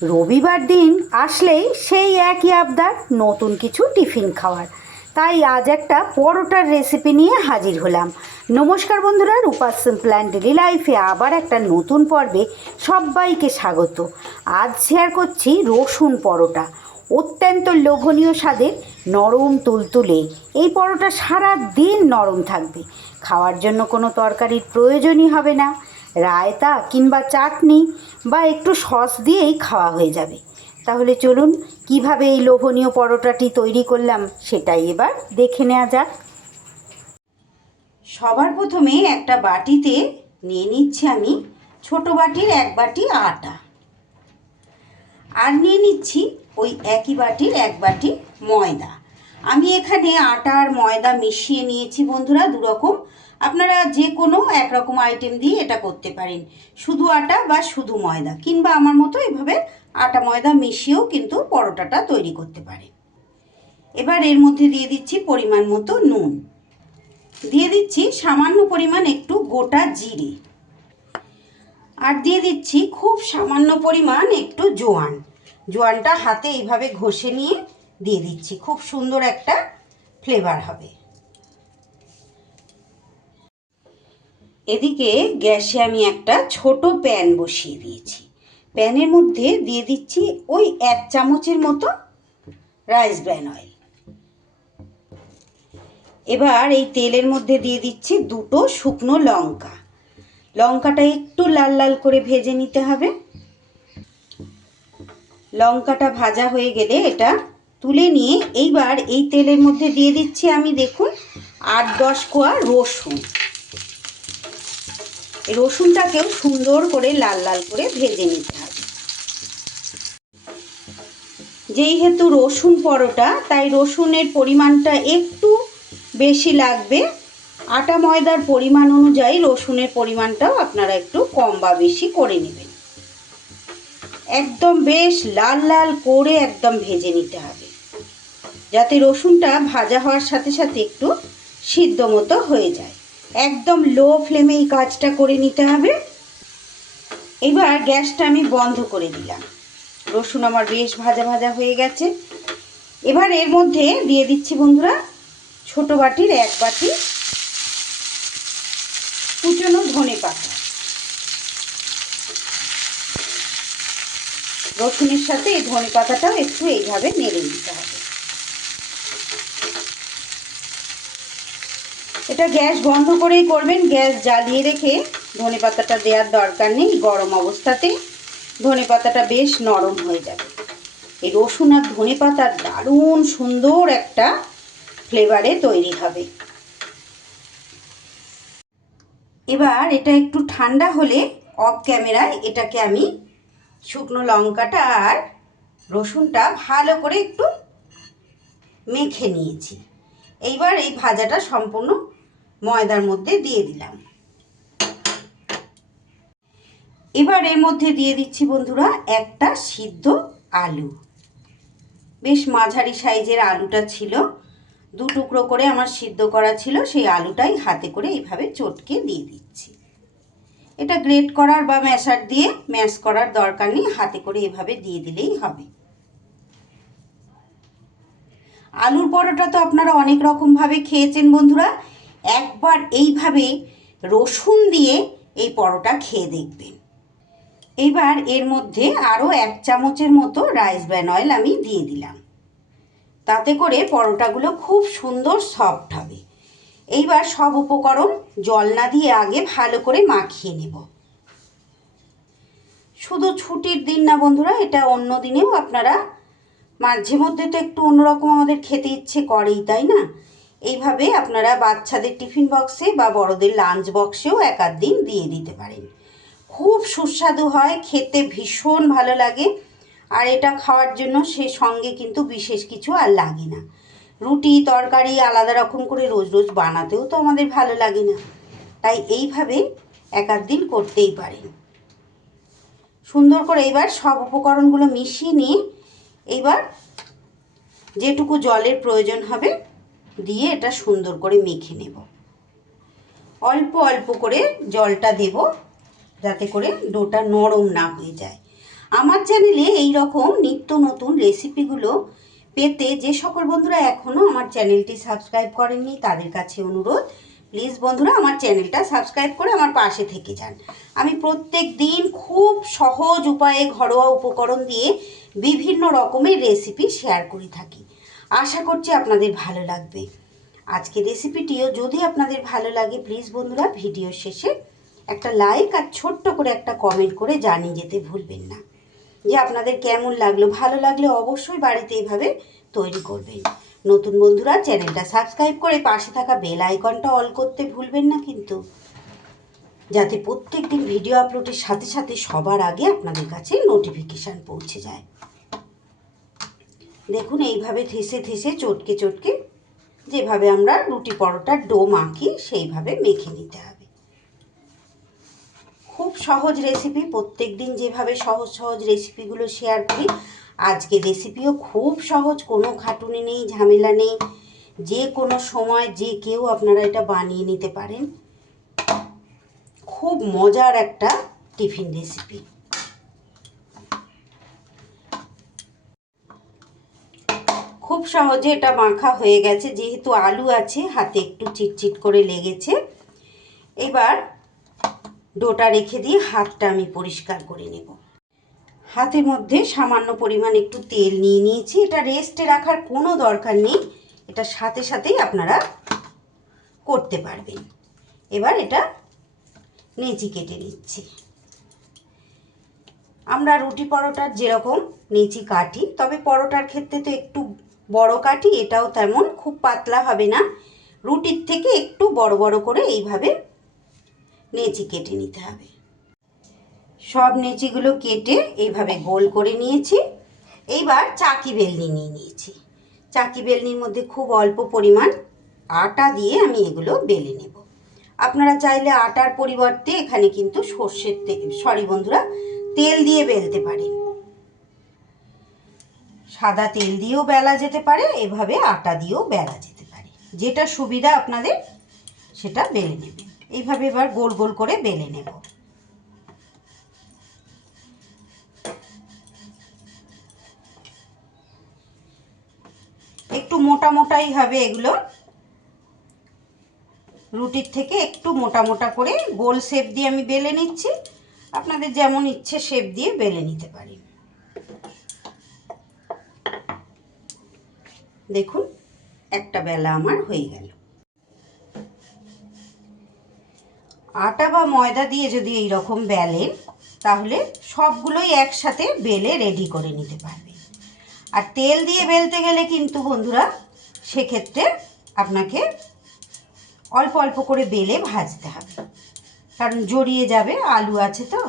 রবিবার দিন আসলেই সেই একই আবদার, নতুন কিছু টিফিন খাওয়ার। তাই আজ একটা পরোটার রেসিপি নিয়ে হাজির হলাম। নমস্কার বন্ধুরা, রূপা সিম্পল অ্যান্ড ডেলি লাইফে আবার একটা নতুন পর্বে সবাইকে স্বাগত। আজ শেয়ার করছি রসুন পরোটা। অত্যন্ত লোভনীয় স্বাদের, নরম তুলতুলে এই পরোটা সারা দিন নরম থাকবে। খাওয়ার জন্য কোনো তরকারির প্রয়োজনই হবে না। রায়তা কিংবা চাটনি বা একটু সস দিয়েই খাওয়া হয়ে যাবে। তাহলে চলুন কিভাবে এই লোভনীয় পরোটাটি তৈরি করলাম সেটাই এবার দেখে নেওয়া যাক। সবার প্রথমে একটা বাটিতে নিয়ে নিচ্ছি আমি ছোট বাটির 1 বাটি আটা, আর নিয়ে নিচ্ছি ওই একই বাটির 1 বাটি ময়দা। আমি এখানে আটা আর ময়দা মিশিয়ে নিয়েছি বন্ধুরা, দুরকম। আপনারা যে কোনো একরকম আইটেম দিয়ে এটা করতে পারেন, শুধু আটা বা শুধু ময়দা, কিংবা আমার মতো এভাবে আটা ময়দা মিশিয়েও কিন্তু পরোটাটা তৈরি করতে পারেন। এবার এর মধ্যে দিয়ে দিচ্ছি পরিমাণ মতো নুন, দিয়ে দিচ্ছি সামান্য পরিমাণ একটু গোটা জিরে, আর দিয়ে দিচ্ছি খুব সামান্য পরিমাণ একটু জোয়ান। জোয়ানটা হাতে এইভাবে ঘষে নিয়ে দিয়ে দিচ্ছি, খুব সুন্দর একটা ফ্লেভার হবে। এদিকে গ্যাসে আমি একটা ছোট প্যান বসিয়ে দিয়েছি। প্যানের মধ্যে দিয়ে দিচ্ছি ওই 1 চামচের মতো রাইস ব্র্যান অয়েল। এবার এই তেলের মধ্যে দিয়ে দিচ্ছি 2টো শুকনো লঙ্কা। লঙ্কাটা একটু লাল লাল করে ভেজে নিতে হবে। লঙ্কাটা ভাজা হয়ে গেলে এটা তুলে নিয়ে এইবার এই তেলের মধ্যে দিয়ে দিচ্ছি আমি, দেখুন, 8-10 কোয়া রসুন। এই রসুনটাকেও সুন্দর করে লাল লাল করে ভেজে নিতে হবে। যেহেতু রসুন পরোটা, তাই রসুনের পরিমাণটা একটু বেশি লাগবে। আটা ময়দার পরিমাণ অনুযায়ী রসুনের পরিমাণটাও আপনারা একটু কম বা বেশি করে নেবেন। একদম বেশ লাল লাল করে একদম ভেজে নিতে হবে, যাতে রসুনটা ভাজা হওয়ার সাথে সাথে একটু সিদ্ধ মতো হয়ে যায়। একদম লো ফ্লেমে এই কাজটা করে নিতে হবে। এবার গ্যাসটা আমি বন্ধ করে দিলাম। রসুন আমার বেশ ভাজা ভাজা হয়ে গেছে। এবার এর মধ্যে দিয়ে দিচ্ছি বন্ধুরা ছোট বাটির 1 বাটি কুচনো ধনে পাতা। রসুনের সাথে এই ধনে পাতাটাও একটু এইভাবে নেড়ে নিতে হবে। এটা গ্যাস বন্ধ করেই করবেন, গ্যাস জ্বালিয়ে রেখে ধনে পাতাটা দেওয়ার দরকার নেই। গরম অবস্থাতে ধনে পাতাটা বেশ নরম হয়ে যাবে। এই রসুন আর ধনে পাতার দারুণ সুন্দর একটা ফ্লেভারে তৈরি হবে। এবার এটা একটু ঠান্ডা হলে অফ ক্যামেরায় এটাকে আমি শুকনো লঙ্কাটা আর রসুনটা ভালো করে একটু মেখে নিয়েছি। এইবার এই ভাজাটা সম্পূর্ণ ময়দার মধ্যে দিয়ে দিলাম। এবার এর মধ্যে দিয়ে দিচ্ছি বন্ধুরা একটা সিদ্ধ আলু। বেশ মাঝারি সাইজের আলুটা ছিল, 2 টুকরো করে আমার সিদ্ধ করা ছিল। সেই আলুটাই হাতে করে এইভাবে চটকে দিয়ে দিচ্ছি। এটা গ্রেট করার বা ম্যাশার দিয়ে ম্যাশ করার দরকার নেই, হাতে করে এভাবে দিয়ে দিলেই হবে। আলুর পরোটা তো আপনারা অনেক রকমভাবে খেয়েছেন বন্ধুরা, একবার এইভাবে রসুন দিয়ে এই পরোটা খেয়ে দেখবেন। এবার এর মধ্যে আরও 1 চামচের মতো রাইস ব্র্যান অয়েল আমি দিয়ে দিলাম, তাতে করে পরোটাগুলো খুব সুন্দর সফট হবে। এইবার সব উপকরণ জল না দিয়ে আগে ভালো করে মাখিয়ে নেব। শুধু ছুটির দিন না বন্ধুরা, এটা অন্য দিনেও আপনারা, মাঝে মধ্যে তো একটু অন্যরকম আমাদের খেতে ইচ্ছে করেই, তাই না? এইভাবে আপনারা বাচ্চাদের টিফিন বক্সে বা বড়দের লাঞ্চ বক্সেও 1-8 দিন দিয়ে দিতে পারেন। খুব সুস্বাদু হয়, খেতে ভীষণ ভালো লাগে। আর এটা খাওয়ার জন্য সে সঙ্গে কিন্তু বিশেষ কিছু আর লাগে না। রুটি তরকারি আলাদা রকম করে রোজ রোজ বানাতেও তো আমাদের ভালো লাগে না, তাই এইভাবে 1-8 দিন করতেই পারেন। সুন্দর করে এবার সব উপকরণগুলো মিশিয়ে নিয়ে এইবার যেটুকু জলের প্রয়োজন হবে দিয়ে এটা সুন্দর করে মেখে নেব। অল্প অল্প করে জলটা দেব, যাতে করে ডোটা নরম না হয়ে যায়। আমার চ্যানেলে এই রকম নিত্য নতুন রেসিপিগুলো পেতে যে সকল বন্ধুরা এখনও আমার চ্যানেলটি সাবস্ক্রাইব করেননি তাদের কাছে অনুরোধ, প্লিজ বন্ধুরা আমার চ্যানেলটা সাবস্ক্রাইব করে আমার পাশে থেকে যান। আমি প্রত্যেক দিন খুব সহজ উপায়ে ঘরোয়া উপকরণ দিয়ে বিভিন্ন রকমের রেসিপি শেয়ার করে থাকি। আশা করছি আপনাদের ভালো লাগবে। আজকে রেসিপিটিও যদি আপনাদের ভালো লাগে প্লিজ বন্ধুরা ভিডিও শেষে একটা লাইক আর ছোট্ট করে একটা কমেন্ট করে জানিয়ে যেতে ভুলবেন না যে আপনাদের কেমন লাগলো। ভালো লাগলে অবশ্যই বাড়িতে এইভাবে তৈরি করবেন। নতুন বন্ধুরা চ্যানেলটা সাবস্ক্রাইব করে পাশে থাকা বেল আইকনটা অল করতে ভুলবেন না কিন্তু, যাতে প্রত্যেক দিন ভিডিও আপলোডের সাথে সাথে সবার আগে আপনাদের কাছে নোটিফিকেশান পৌঁছে যায়। দেখুন এইভাবে থেসে থেসে চটকে চটকে যেভাবে আমরা রুটি পরোটার ডো মাখি সেইভাবে মেখে নিতে হবে। খুব সহজ রেসিপি, প্রত্যেক দিন যেভাবে সহজ সহজ রেসিপিগুলো শেয়ার করি আজকে রেসিপিও খুব সহজ, কোনো খাটুনি নেই, ঝামেলা নেই। যে কোনো সময় যে কেউ আপনারা এটা বানিয়ে নিতে পারেন। খুব মজার একটা টিফিন রেসিপি। খুব সহজে এটা মাখা হয়ে গেছে, যেহেতু আলু আছে হাতে একটু চিটচিট করে লেগেছে। এবার ডোটা রেখে দিয়ে হাতটা আমি পরিষ্কার করে নেব। হাতের মধ্যে সামান্য পরিমাণ একটু তেল নিয়ে নিয়েছি। এটা রেস্টে রাখার কোনো দরকার নেই, এটা সাথে সাথেই আপনারা করতে পারবেন। এবার এটা নেচি কেটে নিচ্ছি। আমরা রুটি পরোটার যেরকম নেচি কাটি, তবে পরোটার ক্ষেত্রে তো একটু বড় কাটি, এটাও তেমন খুব পাতলা হবে না, রুটির থেকে একটু বড় বড় করে এইভাবে নেচি কেটে নিতে হবে। সব নেচিগুলো কেটে এইভাবে গোল করে নিয়েছি। এইবার চাকি বেলনি নিয়ে নিয়েছি। চাকি বেলনির মধ্যে খুব অল্প পরিমাণ আটা দিয়ে আমি এগুলো বেলে নেব। আপনারা চাইলে আটার পরিবর্তে এখানে কিন্তু সর্ষের তেল, বন্ধুরা, তেল দিয়ে বেলতে পারেন। সাদা তেল দিয়েও বেলা যেতে পারে, এভাবে আটা দিয়েও বেলা যেতে পারে, যেটা সুবিধা আপনাদের সেটা বেলে নেবেন। এইভাবে এবার গোল গোল করে বেলে নেব। একটু মোটা মোটাই হবে এগুলো, রুটির থেকে একটু মোটা মোটা করে গোল শেপ দিয়ে আমি বেলে নিচ্ছি। আপনাদের যেমন ইচ্ছে শেপ দিয়ে বেলে নিতে পারেন। দেখুন একটা বেলা আমার হয়ে গেল। আটা বা ময়দা দিয়ে যদি এই রকম বেলেন তাহলে সবগুলোই একসাথে বেলে রেডি করে নিতে পারবে। আর তেল দিয়ে বেলতে গেলে কিন্তু বন্ধুরা সেক্ষেত্রে আপনাকে অল্প অল্প করে বেলে ভাজতে হবে, কারণ জড়িয়ে যাবে, আলু আছে তো।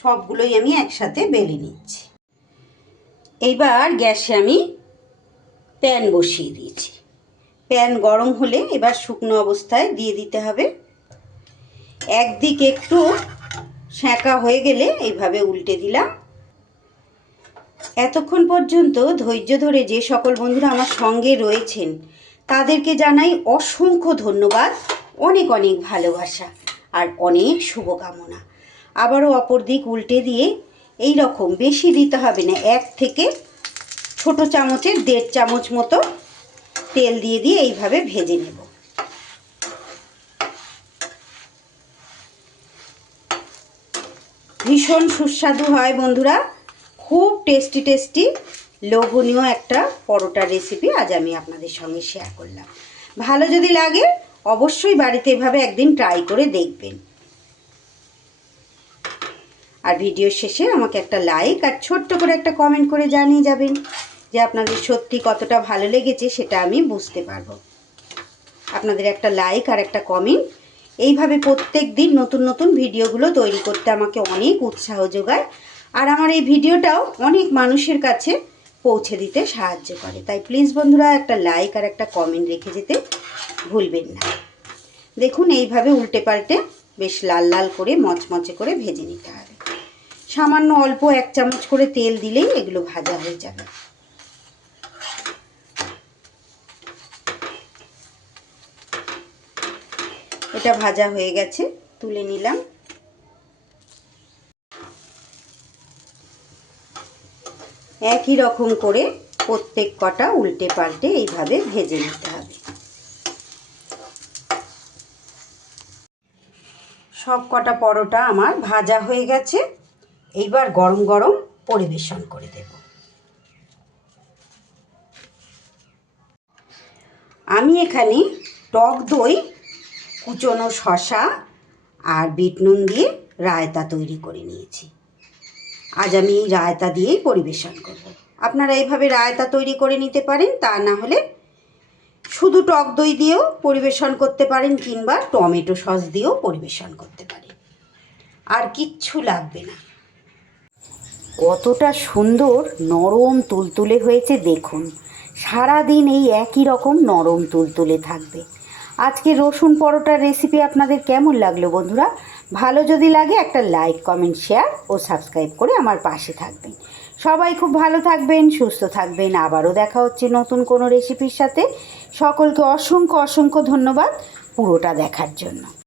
সবগুলোই আমি একসাথে বেলে নিচ্ছি। এইবার গ্যাসে আমি প্যান বসিয়ে দিয়েছি। প্যান গরম হলে এবার শুকনো অবস্থায় দিয়ে দিতে হবে। একদিক একটু সেঁকা হয়ে গেলে এইভাবে উল্টে দিলাম। এতক্ষণ পর্যন্ত ধৈর্য ধরে যে সকল বন্ধুরা আমার সঙ্গে রয়েছেন তাদেরকে জানাই অসংখ্য ধন্যবাদ, অনেক অনেক ভালোবাসা আর অনেক শুভকামনা। আবারও অপর দিক উল্টে দিয়ে এই রকম বেশি দিতে হবে না, 1 থেকে ছোট চামচের 1.5 চামচ মতো তেল দিয়ে দিয়ে এইভাবে ভেজে নেব। ভীষণ সুস্বাদু হয় বন্ধুরা, খুব টেস্টি টেস্টি লোভনীয় একটা পরোটার রেসিপি আজ আমি আপনাদের সঙ্গে শেয়ার করলাম। ভালো যদি লাগে অবশ্যই বাড়িতে এভাবে একদিন ট্রাই করে দেখবেন। আর ভিডিওর শেষে আমাকে একটা লাইক আর ছোট্ট করে একটা কমেন্ট করে জানিয়ে যাবেন যে আপনাদের সত্যি কতটা ভালো লেগেছে, সেটা আমি বুঝতে পারবো। আপনাদের একটা লাইক আর একটা কমেন্ট এইভাবে প্রত্যেক দিন নতুন নতুন ভিডিওগুলো তৈরি করতে আমাকে অনেক উৎসাহ যোগায়, আর আমার এই ভিডিওটাও অনেক মানুষের কাছে পৌঁছে দিতে সাহায্য করে। তাই প্লিজ বন্ধুরা একটা লাইক আর একটা কমেন্ট রেখে যেতে ভুলবেন না। দেখুন এইভাবে উল্টে পাল্টে বেশ লাল লাল করে মচমচে করে ভেজে নিতে হবে। সামান্য অল্প 1 চামচ করে তেল দিলেই এগুলো ভাজা হয়ে যাবে। এটা ভাজা হয়ে গেছে, তুলে নিলাম। একই রকম করে প্রত্যেক কটা উল্টে পাল্টে এইভাবে ভেজে নিতে হবে। সব কটা পরোটা আমার ভাজা হয়ে গেছে। এইবার গরম গরম পরিবেশন করে দেব। আমি এখানে টক দই, কুচনো শসা আর বিট নুন দিয়ে রায়তা তৈরি করে নিয়েছি। আজ আমি এই রায়তা দিয়েই পরিবেশন করব। আপনারা এইভাবে রায়তা তৈরি করে নিতে পারেন, তা না হলে শুধু টক দই দিয়েও পরিবেশন করতে পারেন, কিংবা টমেটো সস দিয়েও পরিবেশন করতে পারেন। আর কিচ্ছু লাগবে না। কতটা সুন্দর নরম তুলতুলে হয়েছে দেখুন। সারাদিন এই একই রকম নরম তুলতুলে থাকবে। আজকে রসুন পরোটার রেসিপি আপনাদের কেমন লাগলো বন্ধুরা? ভালো যদি লাগে একটা লাইক, কমেন্ট, শেয়ার ও সাবস্ক্রাইব করে আমার পাশে থাকবেন। সবাই খুব ভালো থাকবেন, সুস্থ থাকবেন। আবারও দেখা হচ্ছে নতুন কোনো রেসিপির সাথে। সকলকে অসংখ্য অসংখ্য ধন্যবাদ পুরোটা দেখার জন্য।